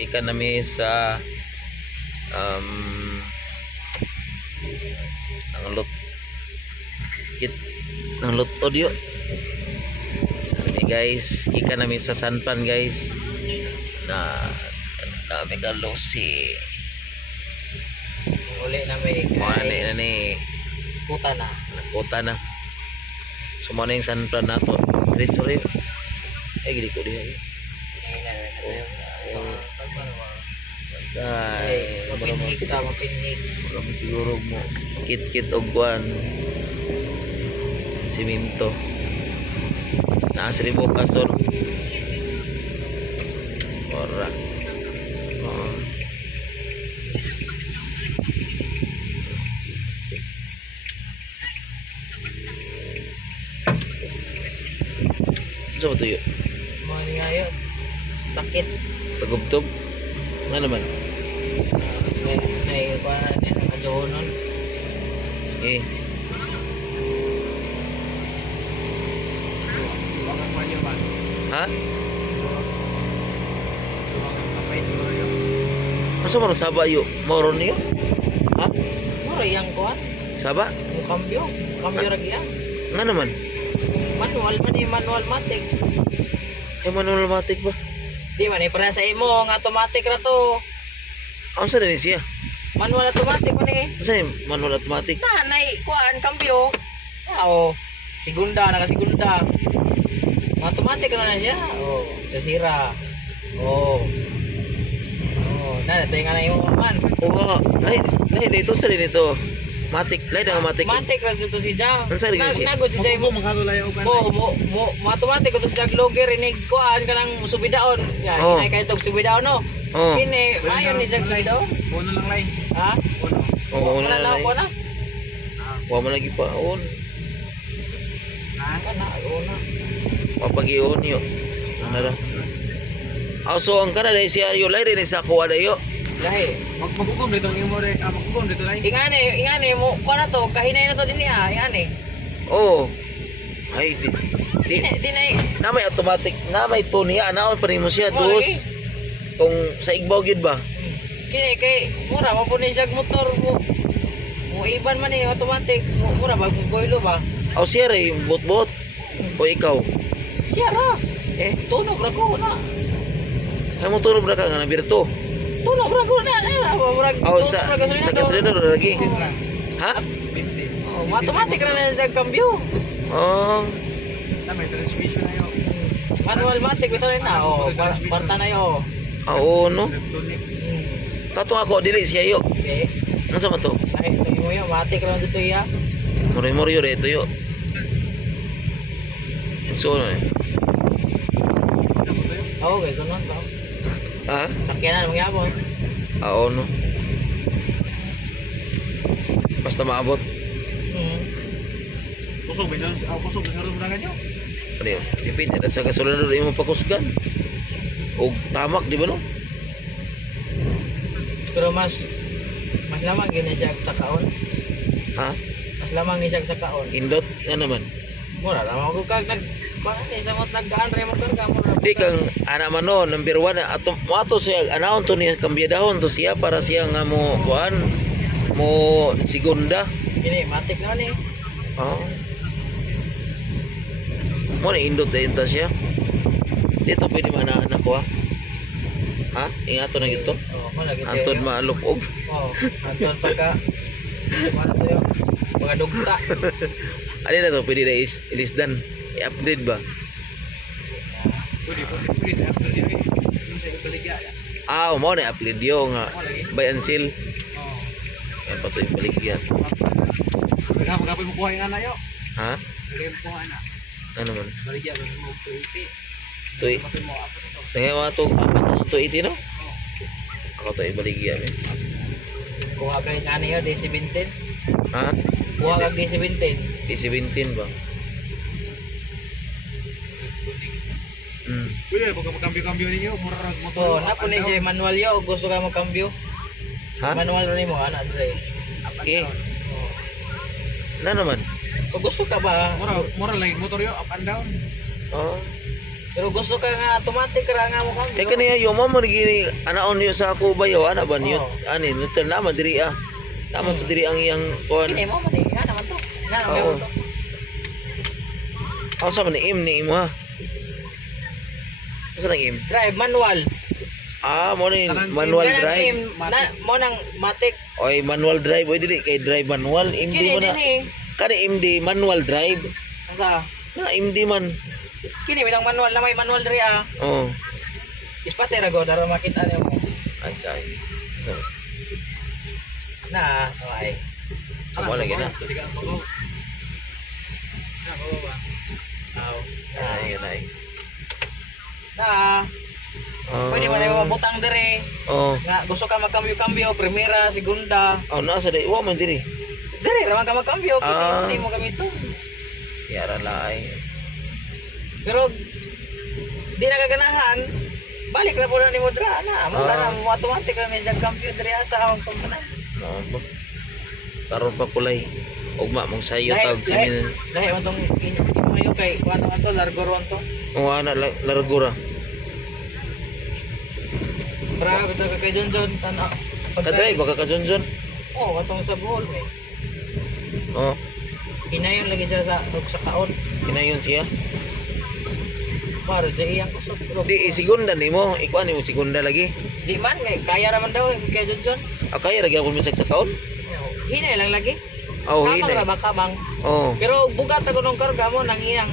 Ikan namin sa ang lot kit ng lot audio. Guys, ikan namin sa Sanpan guys. Na dami ka losi. Uli na may Mani na ni puta na. nakuta na. Sumana yung Sanpan nato. Diretso rin. Ay gili ko diha. Ay, Mapinhig ta, mapinhig. marami siguro mo kit-kit og kuan siminto. Naasri mo pastor. Ora. Oh. Sa tuyo. Mga nga yun. Sakit. Tagubtob. Nga naman. May kuhaan yan. Kadohonon. Eh. Ha? Masa mo saba yo? Moron niyo? Ha? Mura yung kuhaan. Saba? Yung kambyo. Kambyo ragya. Nga naman. Manual man eh. Manual matic. Eh manual matic ba? Di man eh. Para sa imo. Ang automatic na to. Ano sa din siya? Manual automatic man eh. Ano sa manual automatic? Nanay. Kuhaan. Kambyo. Oo. Segunda. Nakasigunda. Automatic na siya. Oh, sasira. Oh. Oh, tayo nga na yung man. Oo. Lahi dito sa din ito. Matic, lahi na matic. Automatic ra dito si Ja. Ano sa rin siya? Nagod si Ja mo. Magkatulay ako Mo automatic dito sa logger inig kuan kanang subidaon. Ya, Oh. inay kay tog subidaon no. Oo. Kini mayon ni jag subidaon. Uno lang lay. Ha? Uno. Oo Wala na. na ko na. Wa man lagi pa on. Kana una. Mapag-ion yo. Ano ra? So ang kana dai siya yo lahi din sa kuha dayo. Gahi. Magkukum dito ang imo re. Magkukum dito lay. Ingane mo kuan na to kahinay na to dinhi ah. Ingane. Oo. Ay di. Dinay. Na may automatic, na may tuniya, anaon pa rin mo siya, Wala dos. eh. Kung sa igbaw gid ba? Kini kay mura mo punin jag motor mo. Mo iban man eh automatic. Mura ba boylo ba? Aw siya ray bot-bot. O ikaw. Siya ra. Eh, Tunog ra ko na. ay mo tunog na ka nga na birto. Tunog ra ko na. Murag Aw sa gasolina ro lagi. Ha? 20. Automatic ra na sa cambio. Oh. Na may transmission na yo. Manual matic bitaw na. Oh, parta na yo. Oo no. Electronic. Kato ako dili siya yo. Okay. Ano sa man to? Ay, mo yo matic ra dito ya. Mori-mori yo reto yo. So, Oh, kay kunon ba? ha? Sakyanan mo gyapon. Oo no. Basta maabot. Kusog ba dyan? Kusog ba sa rumungan nyo? Ano yun? Dipindi na sa gasolina ro imo pakusgan. Og tamak di ba no? Pero mas lamang gyud siya sa kaon. Ha? Mas lamang ni siya sa kaon. Indot nga naman. Mura ra mo kag bakit sa mo nagdaan re mo karga mo. Di kang anak man no, number 1 ato ato siya anaon to niya kambyadahon to siya para siya nga mo kuan mo segunda. Kini matic na ni. Oh. Mo na indot din ta siya. Dito pwede man anak ko ha. Ha? Ingato na gito. Oh, mo lagi. Antod maalukog. Oh, anton pagka mana to yo. Mga dugta. Ano na to? Pwede na ilisdan. I-update ba? Pwede. After din eh. Ano sa ibaligya ya? Ah, mo na i-upload yung buy and sell. Oo. Yan pa to yung baligyan. Magkapay mo kuha yung anak yo. Ha? Magkapay mo kuha anak. Ano naman? Baligya ba mo 280? Tuy. Kapay mo apat ito. Tingnan mo ito. Apat na ito 80 no? Ako to ibaligyan eh. Kuha kay kani yo D17. Ha? Kuha kag D17. D17 ba? Pwede pag magkambyo-kambyo ninyo, mura ra Oh, motor. napo ni siya manual yo, gusto ka mo cambio. Ha? Manual rin mo ana dre. Eh. Na naman. Kung gusto ka ba, Mura lang motor yo up and down. Oh. Pero gusto ka nga automatic ra nga mo Kay cambio. kaniya yo mo man gini anaon niyo sa ako bayo ana ba niyo Oo. ani neutral naman diri ah. Naman to diri ang iyang kuan. Kini mo man nga naman to. Nga naman Oo. mo to. Ako sa man ni imo ha. Asa nang im? Drive manual. Ah, mo ni manual Nga nang drive. mo nang matic. Oy, manual drive oy dili kay drive manual. MD Kini mo na. dinhi. Kani MD manual drive. Asa? Na MD man. Kini bitang manual na may manual diri ah. Oh. Ispate ra go daro makita niyo mo. Ay say. So, Na, ay. amo lagi na. Kasi ka mo. Ba? Aw. Ay, ay. Na, pwede man yung butang diri. Oh. Nga gusto ka magkambyo-kambyo, primera, segunda. Oh, nasa dai wa man diri. Diri ra man ka magkambyo, Ah. hindi mo gamito. Yara laay. Pero di na kaganahan, balik na po na ni mo dra na. Mula Ah. na mo automatic na may kambyo diri sa among pagtanan. No, po. Karon pa kulay. Ugma mong sayo tawag sa min. Dahil man tong inyo kay kuano nga to, largo ron to. Oh, ana largura. Grabe to kay John John tana. Kadray baka ka Junjun. Oh, atong sa buhol may. Oh, Hinayon lagi siya sa sa kaon. kinayon siya. Maro di iyang kusog. Di segunda nimo, ikuan nimo segunda lagi. Di man kaya raman daw kay John John. Akay ra gyapon misag sa kaon. Hinay lang lagi. Oh, Kamang ra hinay. ba kamang. Oh. Pero bugat ako nung karga mo nang iyang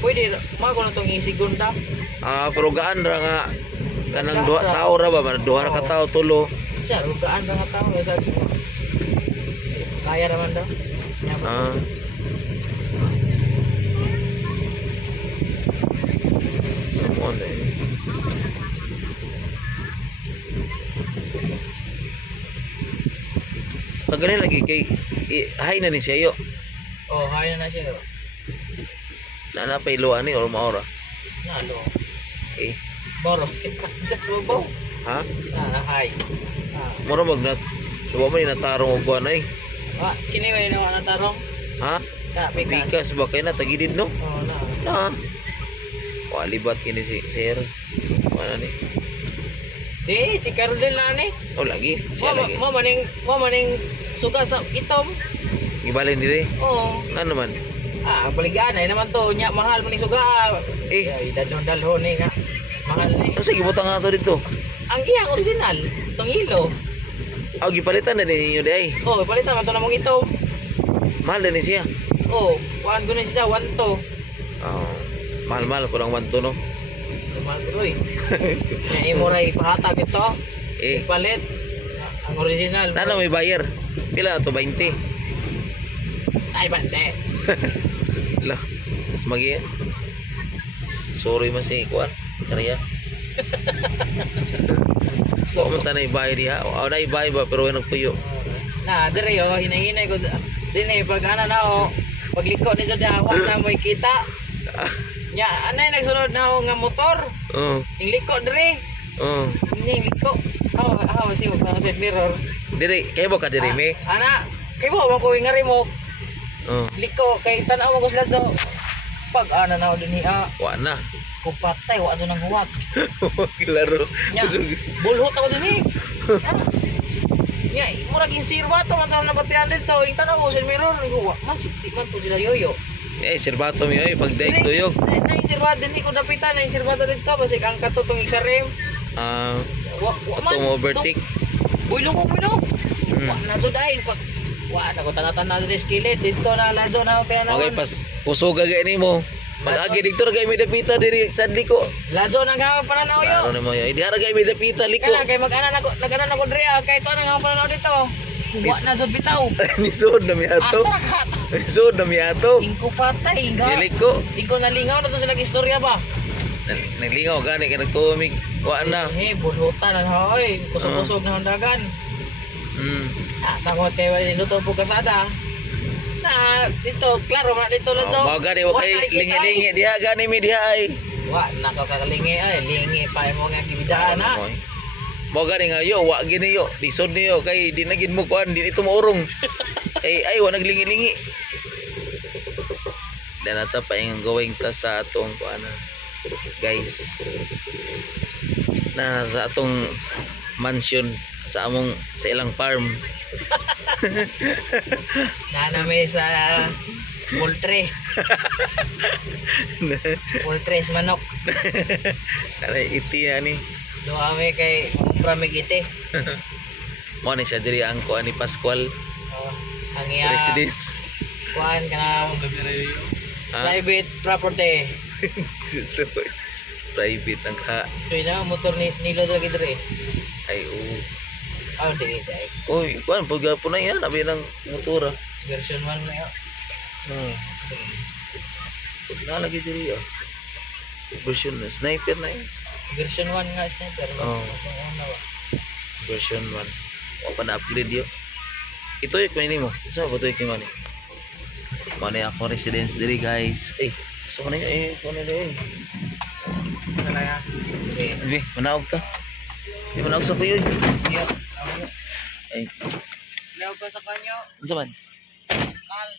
pwede mago na tong isigunda. Ah, pero gaan ra nga kanang duha tao ra ba, duha ra ka tao tulo. Siya rugaan ra nga tao sa kaya naman daw. Ah. Someone eh. Pagani lagi kay hay na ni siya yo. Oh, kaya na siya. Na napay luan ni or maora. Nalo. Eh, Boro. Just bobo. ha? Hay. Mura mag na Wa man natarong og kuan ay. Ah, kini may nawa na tarong. Ha? Ta, bikas. Bikas ba kay na tagidid no? Oh, na. Na. Walibat kini si Sir. Ano ni? Di, si Carolyn na ni. Oh lagi. Siya lagi. Mo maning suga sa itom. Gibalin diri. Oo. Ano man? Ah, baligaan ay naman to. Nya mahal maning suga. Eh, Ay, dalhon ni nga. Mahal ni. ano sa gibutang nga to dito? Ang iyang original, tong ilo. Aw gipalitan na din ninyo di ay. Oh, palitan man to namong itom. Mahal din ni siya. Oh, kuan ko na siya 1 to. Oh, mahal-mahal ko ng 1 to no. Mahal ko oy. Nya imo ra ipahatag ito. Eh, Palit. Ang original. nana may buyer. Pila to 20. Ay, bante. Lah, mas magi. Sorry man si kuan. Kariya. So, mo tanay buy diha. O na buy ba pero nagpuyo. Na, dire yo, hinahinay ko. Dinay pag ana na o, pagliko ni jud hawak na mo kita. Nya, anay nagsunod na ako nga motor. Oh, Ning liko dire. oh. Ning liko. Hawa si mo sa side mirror. Diri, kay ba ka diri me? Ana, kay mo man ko ingari mo. Oh, Liko kay tan-aw mo ko sila to. Pag ana na ako dinhi wa na. kupatay wa to nang huwat. Klaro. Nya, bulhot ako dinhi. Nya, murag insirba to man to nabatian dito. Ing tan-aw ko sa mirror, wa man sikti man po sila yoyo. Eh, sirbato mi oy pag daig tuyog. Na insirba dinhi ko dapitan, na insirba dito basig ang katutong iksarim. Ah, Wa atong overtake. Builo. Wa na to dai pag wa na ko tanatan na diri skillet dito na ladyo na ako kaya Okay, naman. pas kusog gagay nimo. Mag-agi dito ra kay may dapita diri sa liko. Ladyo nang hawak pa na Klaro yo. nimo yo. Di ra kay may dapita liko. Kaya kay mag-ana nako diri kay to nang hawak pa na dito. Wa na jud bitaw. Ni sud na mi ato. Asa ka to? Ni sud na mi ato. Ingko patay Di ga. liko. Ingko nalingaw na to sila istorya ba? Naglingaw gani kay nagtuomig. Wa na. Bulutan na hoy. Kusog-kusog na hondagan. Asa ko kay wala dito po kasada. Na dito klaro man dito lang to. Mao gani wa kay lingi-lingi diha gani mi diha ay. Wa nako kakalingi ay lingi pa mo nga gibijaan ha. Mao gani nga yo wa gini yo. Lisod niyo kay di na gid mo kuan di ito maurong. Kay ay wa naglingi-lingi. Dan ata pa yung gawing ta sa atong kuan. guys. Na sa atong mansion sa among sa ilang farm. Nanami sa poultry. Poultry sa manok. Kana iti ani. Doon kami kay Pramig ite. Mo ni siya diri ang kuan ni Pascual Ang iya residence. kuan ka Ha? private property. Private ang ka. So na motor ni nilo lagi dire. Ay oo. Oh, di ay. Oy, kuan pag po na yan, abi ng motora. Version 1 na yun. Pag nalagi diri ah. Version na sniper na yun. Version 1 nga sniper. Oh. Ano ba? Version 1. O pa na-upgrade yun. Ito yung kumain mo. Saan ba ito yung kumain? Kumain ako residence diri guys. Eh, gusto ko na yun. Eh, kumain na yun. Okay. Hindi, manaog ka. Hindi manaog sa puyo. Yo. Ay, Leo ko sa kanyo. ano sa man? Kal.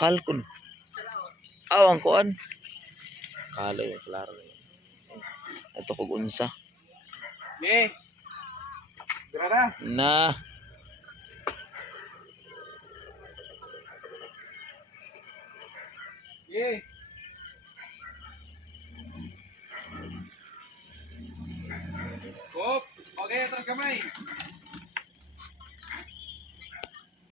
Kalkun. Aw, ang kuan. Kalo yun, klaro yun. Ito kog unsa. Eh. Grara. Na. Eh. Kop, okay, ito kamay.